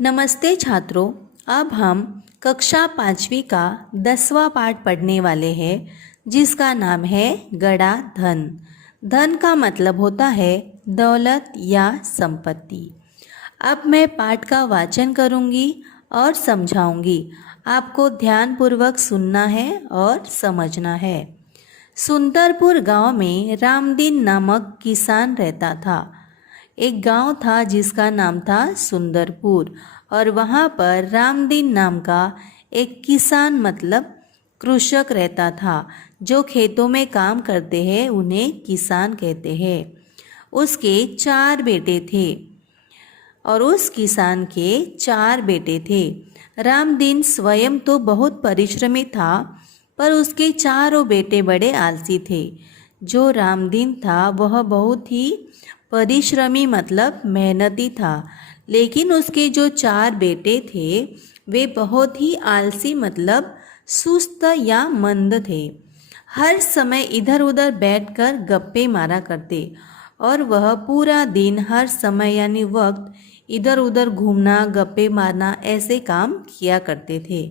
नमस्ते छात्रों। अब हम कक्षा 5वीं का 10वां पाठ पढ़ने वाले हैं, जिसका नाम है गड़ा धन। धन का मतलब होता है दौलत या संपत्ति। अब मैं पाठ का वाचन करूंगी और समझाऊंगी। आपको ध्यानपूर्वक सुनना है और समझना है। सुंदरपुर गांव में रामदीन नामक किसान रहता था। एक गांव था जिसका नाम था सुंदरपुर, और वहाँ पर रामदीन नाम का एक किसान मतलब कृषक रहता था। जो खेतों में काम करते हैं उन्हें किसान कहते हैं। उसके 4 बेटे थे और उस किसान के 4 बेटे थे। रामदीन स्वयं तो बहुत परिश्रमी था, पर उसके चारों बेटे बड़े आलसी थे। जो रामदीन था वह बहुत ही परिश्रमी मतलब मेहनती था, लेकिन उसके जो 4 बेटे थे वे बहुत ही आलसी मतलब सुस्त या मंद थे। हर समय इधर उधर बैठकर गप्पे मारा करते, और वह पूरा दिन हर समय यानी वक्त इधर उधर घूमना, गप्पे मारना ऐसे काम किया करते थे।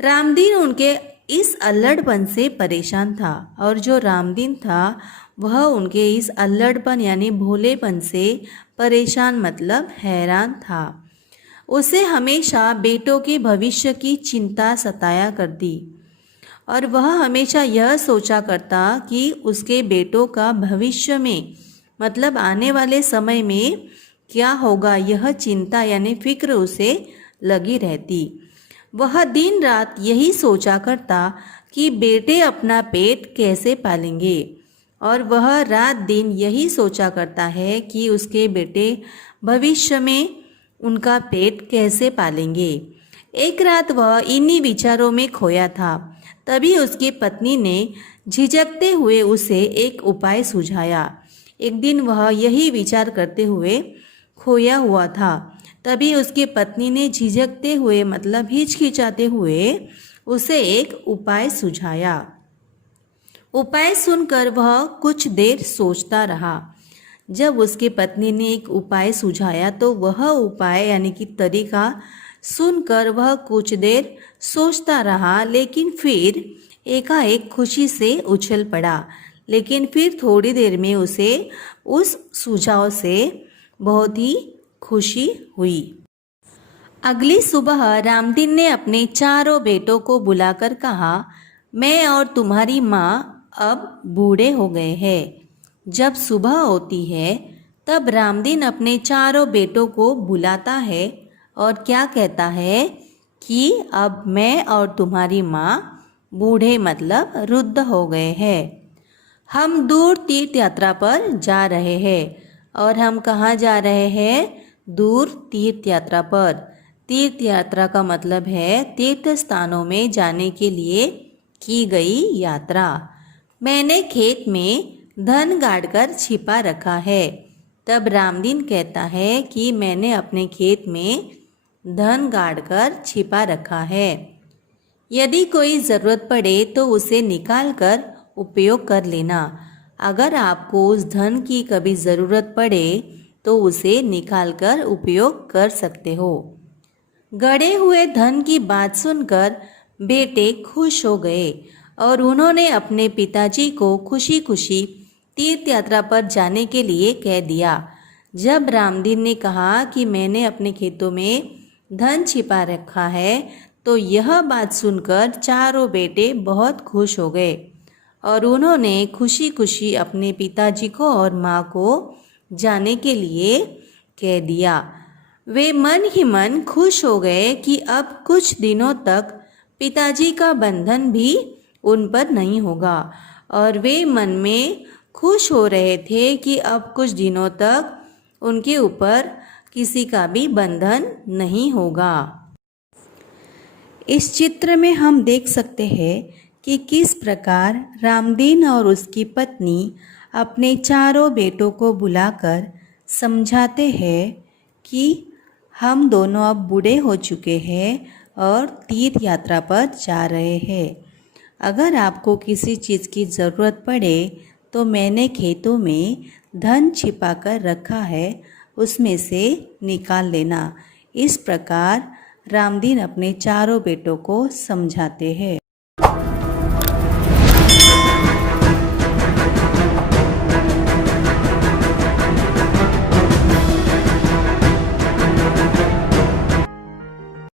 रामदीन उनके इस अल्लड़पन से परेशान था, और जो रामदीन था वह उनके इस अल्लड़पन यानी भोलेपन से परेशान मतलब हैरान था। उसे हमेशा बेटों के भविष्य की चिंता सताया करती, और वह हमेशा यह सोचा करता कि उसके बेटों का भविष्य में मतलब आने वाले समय में क्या होगा, यह चिंता यानी फिक्र उसे लगी रहती। वह दिन रात यही सोचा करता कि बेटे अपना पेट कैसे पालेंगे, और वह रात दिन यही सोचा करता है कि उसके बेटे भविष्य में उनका पेट कैसे पालेंगे। एक रात वह इन्हीं विचारों में खोया था। तभी उसकी पत्नी ने झिझकते हुए उसे एक उपाय सुझाया। एक दिन वह यही विचार करते हुए खोया हुआ था। तभी उसकी पत्नी ने झिझकते हुए मतलब हिचकिचाते हुए उसे एक उपाय सुझाया। उपाय सुनकर वह कुछ देर सोचता रहा। जब उसकी पत्नी ने एक उपाय सुझाया तो वह उपाय यानी कि तरीका सुनकर वह कुछ देर सोचता रहा, लेकिन फिर एकाएक खुशी से उछल पड़ा। लेकिन फिर थोड़ी देर में उसे उस सुझाव से बहुत ही खुशी हुई। अगली सुबह रामदीन ने अपने चारों बेटों को बुलाकर कहा, मैं और तुम्हारी माँ अब बूढ़े हो गए हैं। जब सुबह होती है तब रामदीन अपने चारों बेटों को बुलाता है और क्या कहता है कि अब मैं और तुम्हारी माँ बूढ़े मतलब वृद्ध हो गए हैं। हम दूर तीर्थ यात्रा पर जा रहे हैं। और हम कहाँ जा रहे हैं? दूर तीर्थ यात्रा पर। तीर्थ यात्रा का मतलब है तीर्थ स्थानों में जाने के लिए की गई यात्रा। मैंने खेत में धन गाड़कर छिपा रखा है। तब रामदीन कहता है कि मैंने अपने खेत में धन गाड़कर छिपा रखा है। यदि कोई ज़रूरत पड़े तो उसे निकाल कर उपयोग कर लेना। अगर आपको उस धन की कभी ज़रूरत पड़े तो उसे निकाल कर उपयोग कर सकते हो। गड़े हुए धन की बात सुनकर बेटे खुश हो गए और उन्होंने अपने पिताजी को खुशी खुशी तीर्थ यात्रा पर जाने के लिए कह दिया। जब रामदीन ने कहा कि मैंने अपने खेतों में धन छिपा रखा है, तो यह बात सुनकर चारों बेटे बहुत खुश हो गए और उन्होंने खुशी खुशी अपने पिताजी को और माँ को जाने के लिए कह दिया। वे मन ही मन खुश हो गए कि अब कुछ दिनों तक पिताजी का बंधन भी उन पर नहीं होगा, और वे मन में खुश हो रहे थे कि अब कुछ दिनों तक उनके ऊपर किसी का भी बंधन नहीं होगा। इस चित्र में हम देख सकते हैं कि किस प्रकार रामदीन और उसकी पत्नी अपने चारों बेटों को बुलाकर समझाते हैं कि हम दोनों अब बूढ़े हो चुके हैं और तीर्थ यात्रा पर जा रहे हैं। अगर आपको किसी चीज़ की ज़रूरत पड़े तो मैंने खेतों में धन छिपा कर रखा है, उसमें से निकाल लेना। इस प्रकार रामदीन अपने चारों बेटों को समझाते हैं।